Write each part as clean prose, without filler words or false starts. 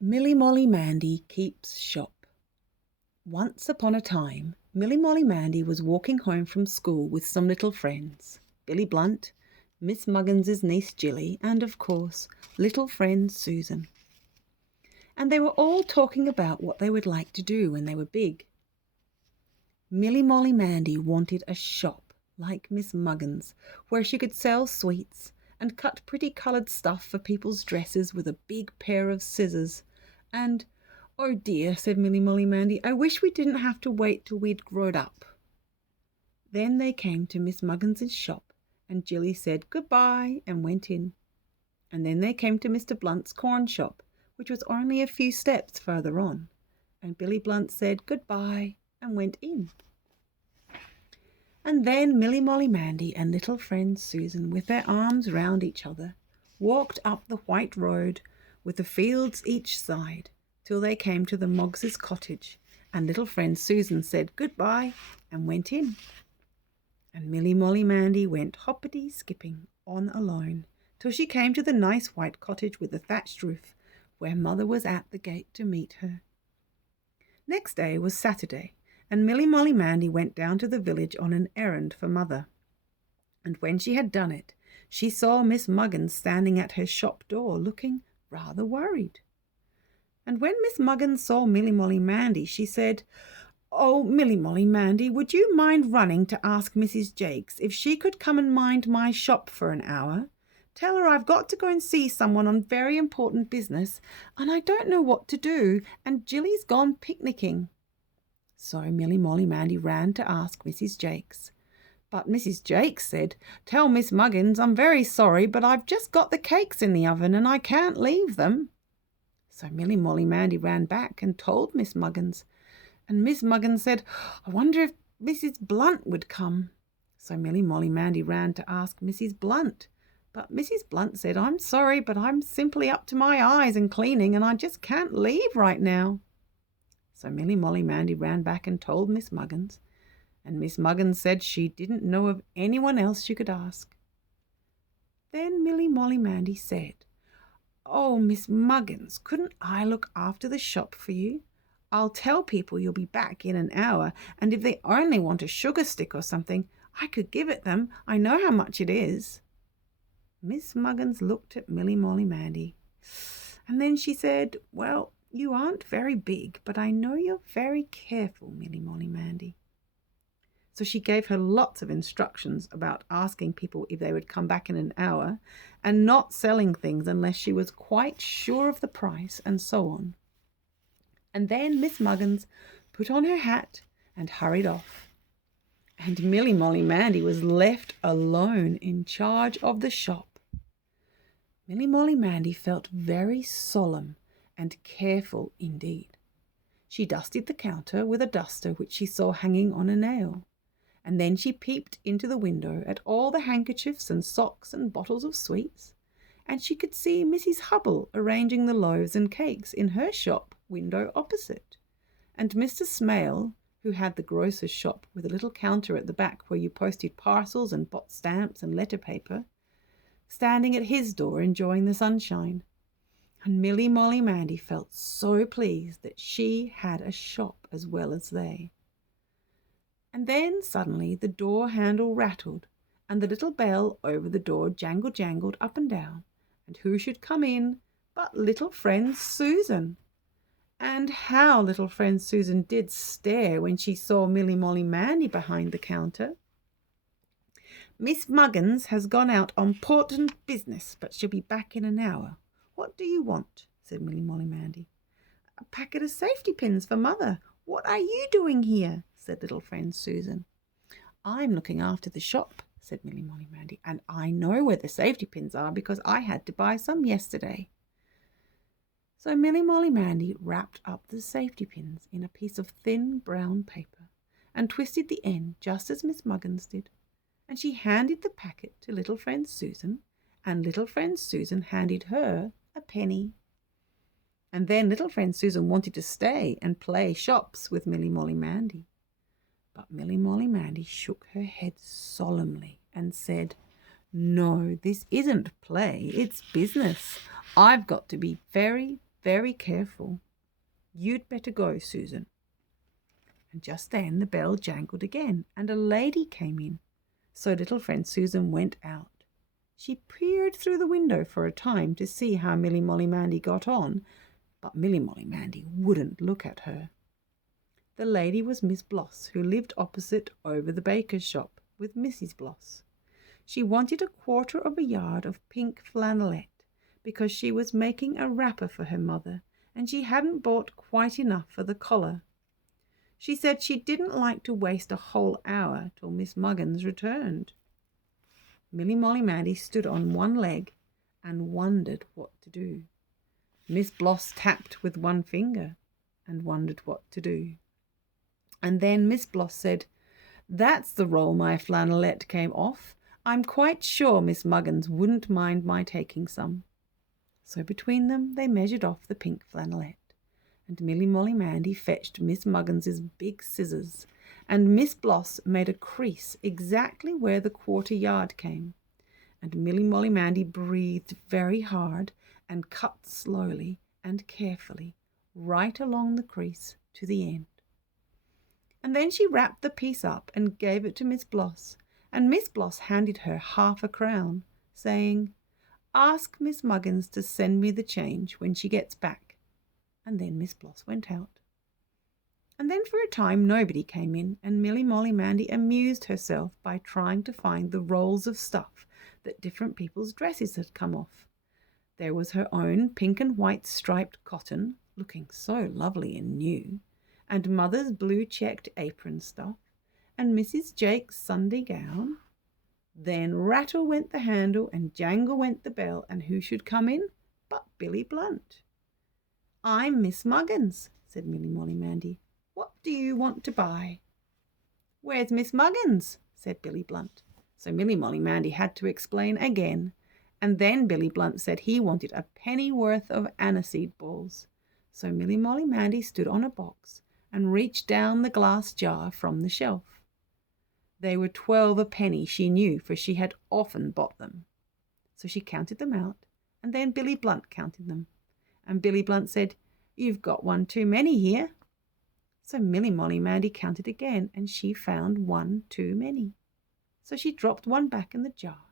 Molly Mandy keeps shop. Once upon a time, Molly Mandy was walking home from school with some little friends, Billy Blunt, Miss Muggins' niece Jilly, and, of course, little friend Susan. And they were all talking about what they would like to do when they were big. Molly Mandy wanted a shop like Miss Muggins, where she could sell sweets and cut pretty coloured stuff for people's dresses with a big pair of scissors. And, "Oh dear," said Molly Mandy, "I wish we didn't have to wait till we'd grown up." Then they came to Miss Muggins's shop, and Jilly said goodbye and went in. And then they came to Mr. Blunt's corn shop, which was only a few steps further on, and Billy Blunt said goodbye and went in. And then Molly Mandy and little friend Susan, with their arms round each other, walked up the white road with the fields each side till they came to the Moggs' cottage, and little friend Susan said goodbye and went in. And Molly Mandy went hoppity-skipping on alone till she came to the nice white cottage with the thatched roof, where Mother was at the gate to meet her. Next day was Saturday, and Molly Mandy went down to the village on an errand for Mother. And when she had done it, she saw Miss Muggins standing at her shop door, looking rather worried. And when Miss Muggins saw Molly Mandy, she said, "Oh, Molly Mandy, would you mind running to ask Mrs. Jakes if she could come and mind my shop for an hour? Tell her I've got to go and see someone on very important business, and I don't know what to do, and Jilly's gone picnicking." So Molly Mandy ran to ask Mrs. Jakes. But Mrs. Jakes said, "Tell Miss Muggins I'm very sorry, but I've just got the cakes in the oven and I can't leave them." So Molly Mandy ran back and told Miss Muggins. And Miss Muggins said, "I wonder if Mrs. Blunt would come." So Molly Mandy ran to ask Mrs. Blunt. But Mrs. Blunt said, "I'm sorry, but I'm simply up to my eyes in cleaning and I just can't leave right now." So Molly Mandy ran back and told Miss Muggins. And Miss Muggins said she didn't know of anyone else she could ask. Then Molly Mandy said, "Oh, Miss Muggins, couldn't I look after the shop for you? I'll tell people you'll be back in an hour, and if they only want a sugar stick or something, I could give it them. I know how much it is." Miss Muggins looked at Molly Mandy, and then she said, "Well, you aren't very big, but I know you're very careful, Molly Mandy." So she gave her lots of instructions about asking people if they would come back in an hour, and not selling things unless she was quite sure of the price, and so on. And then Miss Muggins put on her hat and hurried off. And Molly Mandy was left alone in charge of the shop. Molly Mandy felt very solemn and careful indeed. She dusted the counter with a duster which she saw hanging on a nail. And then she peeped into the window at all the handkerchiefs and socks and bottles of sweets, and she could see Mrs. Hubble arranging the loaves and cakes in her shop window opposite, and Mr. Smale, who had the grocer's shop with a little counter at the back where you posted parcels and bought stamps and letter paper, standing at his door enjoying the sunshine. And Molly Mandy felt so pleased that she had a shop as well as they. And then suddenly the door handle rattled, and the little bell over the door jangled up and down, and who should come in but little friend Susan. And how little friend Susan did stare when she saw Molly Mandy behind the counter. "Miss Muggins has gone out on important business, but she'll be back in an hour. What do you want?" said Molly Mandy. "A packet of safety pins for Mother." "What are you doing here?" said little friend Susan. "I'm looking after the shop," said Molly Mandy, "and I know where the safety pins are because I had to buy some yesterday." So Molly Mandy wrapped up the safety pins in a piece of thin brown paper and twisted the end just as Miss Muggins did, and she handed the packet to little friend Susan, and little friend Susan handed her a penny. And then little friend Susan wanted to stay and play shops with Molly Mandy. But Molly Mandy shook her head solemnly and said, "No, this isn't play, it's business. I've got to be very, very careful. You'd better go, Susan." And just then the bell jangled again, and a lady came in. So little friend Susan went out. She peered through the window for a time to see how Milly Molly Mandy got on, but Milly Molly Mandy wouldn't look at her. The lady was Miss Bloss, who lived opposite over the baker's shop with Mrs. Bloss. She wanted 1/4 yard of pink flannelette because she was making a wrapper for her mother, and she hadn't bought quite enough for the collar. She said she didn't like to waste a whole hour till Miss Muggins returned. Milly Molly Mandy stood on one leg and wondered what to do. Miss Bloss tapped with one finger and wondered what to do. And then Miss Bloss said, "That's the roll my flannelette came off. I'm quite sure Miss Muggins wouldn't mind my taking some." So between them they measured off the pink flannelette, and Milly Molly Mandy fetched Miss Muggins's big scissors, and Miss Bloss made a crease exactly where the 1/4 yard came, and Milly Molly Mandy breathed very hard and cut slowly and carefully right along the crease to the end. And then she wrapped the piece up and gave it to Miss Bloss, and Miss Bloss handed her 1/2 crown, saying, "Ask Miss Muggins to send me the change when she gets back." And then Miss Bloss went out. And then for a time nobody came in, and Milly Molly Mandy amused herself by trying to find the rolls of stuff that different people's dresses had come off. There was her own pink and white striped cotton, looking so lovely and new, and Mother's blue checked apron stuff, and Mrs. Jake's Sunday gown. Then rattle went the handle and jangle went the bell, and who should come in but Billy Blunt. "I'm Miss Muggins," said Milly Molly Mandy. "What do you want to buy?" "Where's Miss Muggins?" said Billy Blunt. So Milly Molly Mandy had to explain again, and then Billy Blunt said he wanted a pennyworth of aniseed balls. So Milly Molly Mandy stood on a box and reached down the glass jar from the shelf. They were 12 a penny, she knew, for she had often bought them. So she counted them out, and then Billy Blunt counted them. And Billy Blunt said, "You've got one too many here." So Milly Molly Mandy counted again, and she found one too many. So she dropped one back in the jar,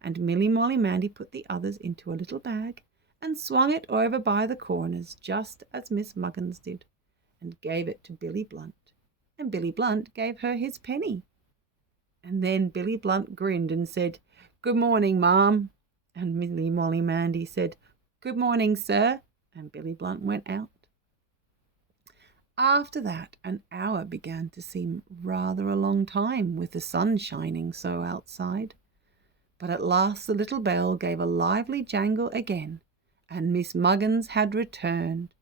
and Milly Molly Mandy put the others into a little bag and swung it over by the corners, just as Miss Muggins did, and gave it to Billy Blunt. And Billy Blunt gave her his penny. And then Billy Blunt grinned and said, "Good morning, ma'am." And Milly Molly Mandy said, "Good morning, sir." And Billy Blunt went out. After that, an hour began to seem rather a long time with the sun shining so outside. But at last the little bell gave a lively jangle again, and Miss Muggins had returned.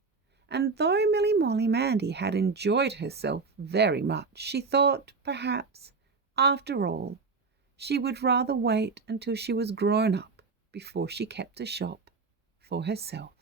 And though Milly Molly Mandy had enjoyed herself very much, she thought, perhaps, after all, she would rather wait until she was grown up before she kept a shop for herself.